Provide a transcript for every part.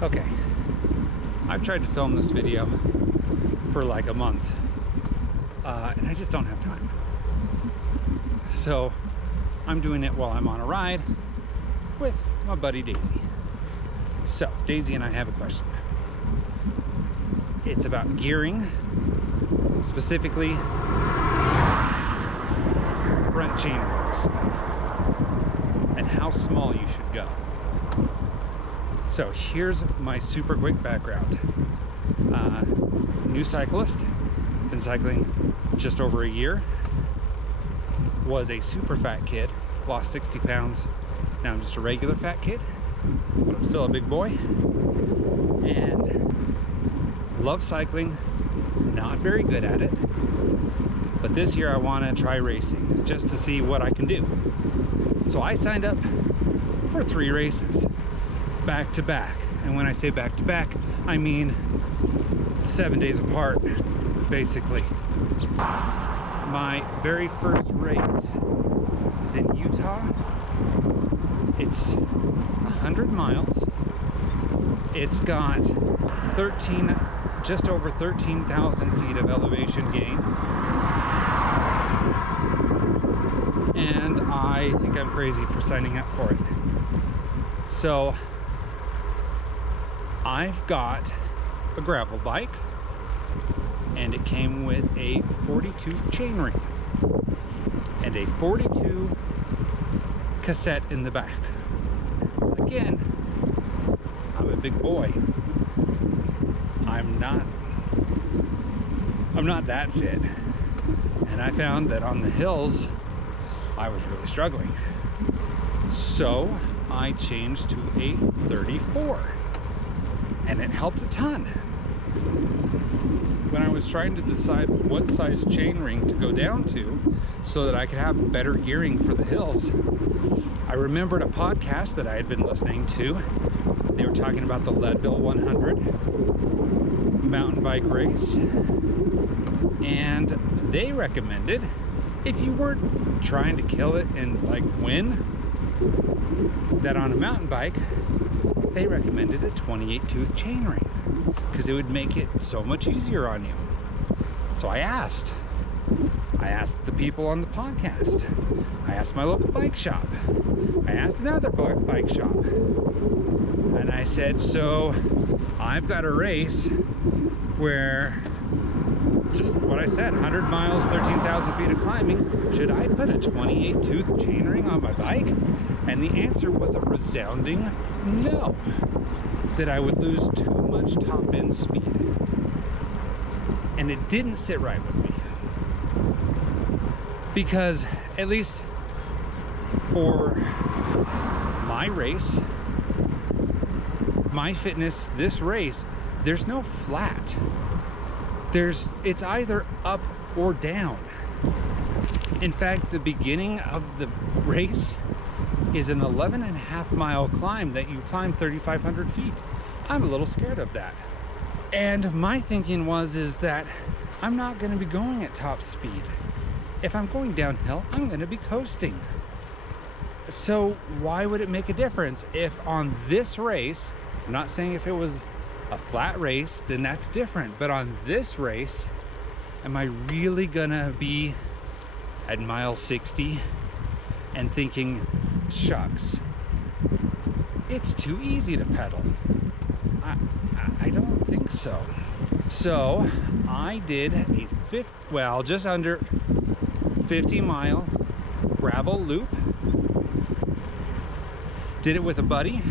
Okay, I've tried to film this video for like a month, and I just don't have time. So I'm doing it while I'm on a ride with my buddy Daisy. So Daisy and I have a question. It's about gearing, specifically front chain rings, and how small you should go. So here's my super quick background. New cyclist, been cycling just over a year, was a super fat kid, lost 60 pounds. Now I'm just a regular fat kid, but I'm still a big boy. And love cycling, not very good at it. But this year I want to try racing just to see what I can do. So I signed up for 3 races, back to back. And when I say back to back, I mean 7 days apart, basically. My very first race is in Utah. It's 100 miles. It's got just over 13,000 feet of elevation gain. And I think I'm crazy for signing up for it. So I've got a gravel bike, and it came with a 40-tooth chainring and a 42 cassette in the back. Again, I'm a big boy. I'm not that fit, and I found that on the hills I was really struggling. So I changed to a 34, and it helped a ton. When I was trying to decide what size chainring to go down to so that I could have better gearing for the hills, I remembered a podcast that I had been listening to. They were talking about the Leadville 100 mountain bike race, and they recommended, if you weren't trying to kill it and like win, that on a mountain bike they recommended a 28-tooth chainring because it would make it so much easier on you. So I asked the people on the podcast, I asked my local bike shop, I asked another bike shop, and I said, so I've got a race where, just what I said, 100 miles, 13,000 feet of climbing, should I put a 28-tooth chainring on my bike? And the answer was a resounding no, that I would lose too much top end speed. And it didn't sit right with me, because at least for my race, my fitness, this race, there's no flat. It's either up or down. In fact, the beginning of the race is an 11.5 mile climb that you climb 3,500 feet. I'm a little scared of that. And my thinking is that I'm not going to be going at top speed. If I'm going downhill, I'm going to be coasting. So why would it make a difference if on this race, I'm not saying if it was a flat race, then that's different. But on this race, am I really gonna be at mile 60 and thinking, shucks, it's too easy to pedal? I don't think so. So I did a just under 50-mile gravel loop. Did it with a buddy.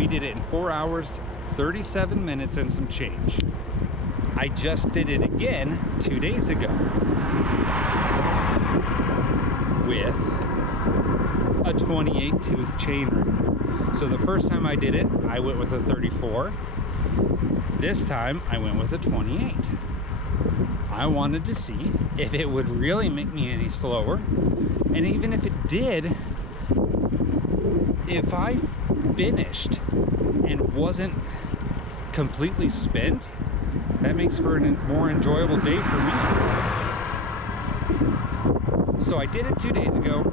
We did it in 4 hours, 37 minutes and some change. I just did it again 2 days ago with a 28 tooth chainring. So the first time I did it, I went with a 34. This time I went with a 28. I wanted to see if it would really make me any slower, and even if it did, if I finished and wasn't completely spent, that makes for a more enjoyable day for me. So I did it 2 days ago.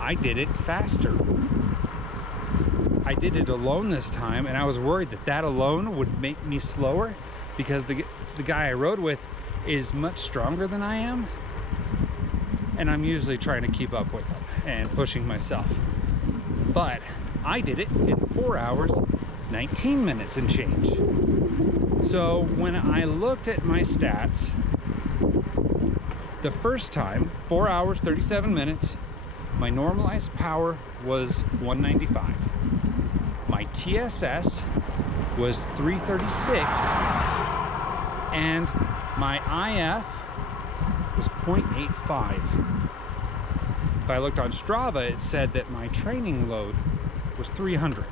I did it faster. I did it alone this time, and I was worried that that alone would make me slower because the guy I rode with is much stronger than I am, and I'm usually trying to keep up with him and pushing myself. But I did it in 4 hours, 19 minutes and change. So when I looked at my stats, the first time, 4 hours, 37 minutes, my normalized power was 195. My TSS was 336, and my IF was 0.85. If I looked on Strava, it said that my training load was 300.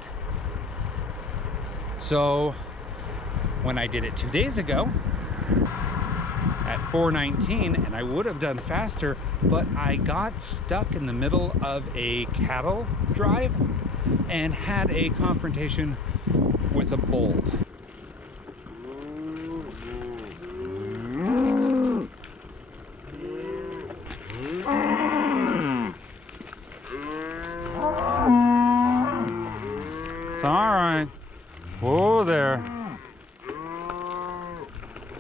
So when I did it 2 days ago at 419, and I would have done faster, but I got stuck in the middle of a cattle drive and had a confrontation with a bull. It's all right. Whoa there.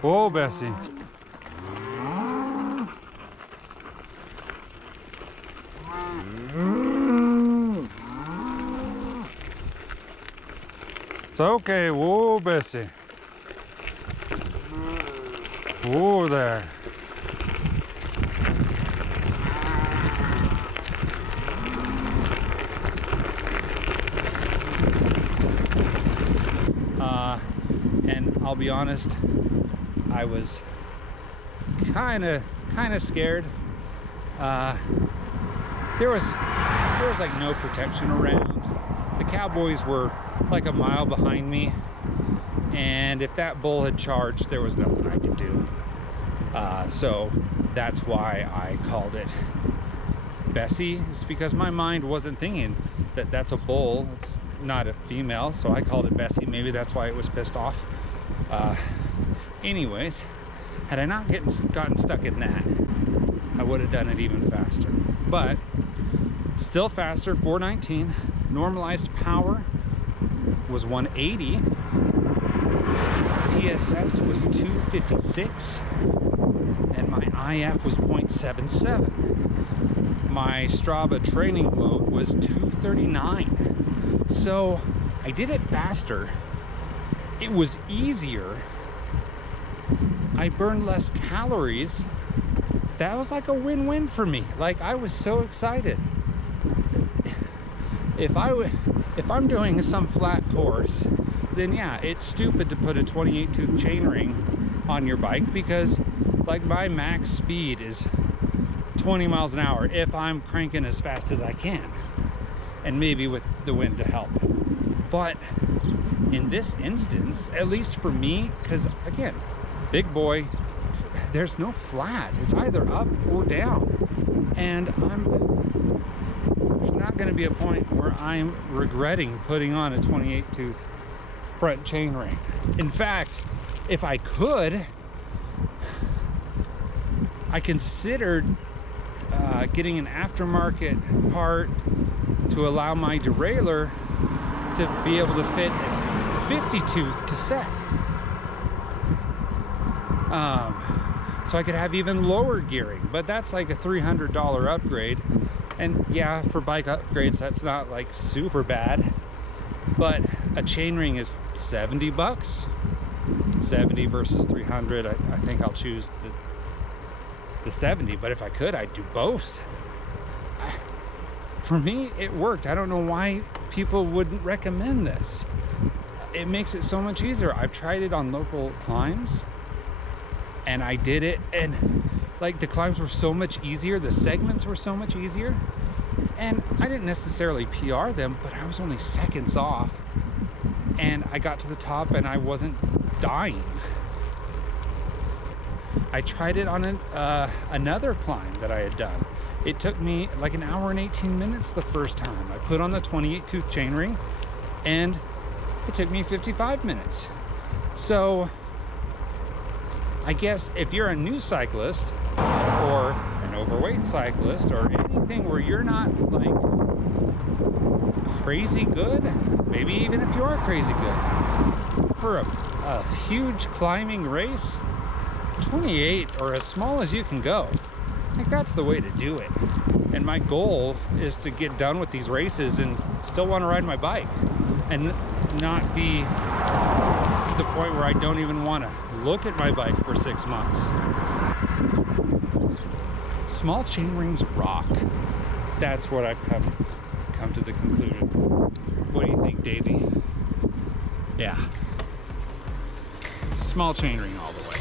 Whoa, Bessie. It's okay. Whoa, Bessie. Whoa there. And I'll be honest, I was kind of scared. There was like no protection around. The cowboys were like a mile behind me, and if that bull had charged, there was nothing I could do. So that's why I called it Bessie, is because my mind wasn't thinking that that's a bull. It's not a female, so I called it Bessie. Maybe that's why it was pissed off. Anyways, had I not gotten stuck in that, I would have done it even faster. But still faster, 419. Normalized power was 180. TSS was 256. And my IF was 0.77. My Strava training load was 239. So I did it faster. It was easier. I burned less calories. That was like a win-win for me. Like, I was so excited. If I'm doing some flat course, then yeah, it's stupid to put a 28 tooth chainring on your bike, because like my max speed is 20 miles an hour if I'm cranking as fast as I can, and maybe with the wind to help. But in this instance, at least for me, because again, big boy, there's no flat. It's either up or down. And there's not going to be a point where I'm regretting putting on a 28 tooth front chainring. In fact, if I could, I considered getting an aftermarket part to allow my derailleur to be able to fit a 50 tooth cassette. So I could have even lower gearing, but that's like a $300 upgrade. And yeah, for bike upgrades, that's not like super bad, but a chainring is 70 bucks. 70 versus 300. I think I'll choose the 70, but if I could, I'd do both. For me, it worked. I don't know why people wouldn't recommend this. It makes it so much easier. I've tried it on local climbs, and I did it, and like the climbs were so much easier, the segments were so much easier, and I didn't necessarily PR them, but I was only seconds off, and I got to the top and I wasn't dying. I tried it on another climb that I had done. It took me like an hour and 18 minutes the first time. I put on the 28 tooth chainring, and it took me 55 minutes. So I guess if you're a new cyclist or an overweight cyclist or anything where you're not like crazy good, maybe even if you are crazy good, for a huge climbing race, 28 or as small as you can go, I think that's the way to do it. And my goal is to get done with these races and still want to ride my bike and not be to the point where I don't even want to look at my bike for 6 months. Small chain rings rock. That's what I've come to the conclusion. What do you think, Daisy? Yeah. Small chain ring all the way.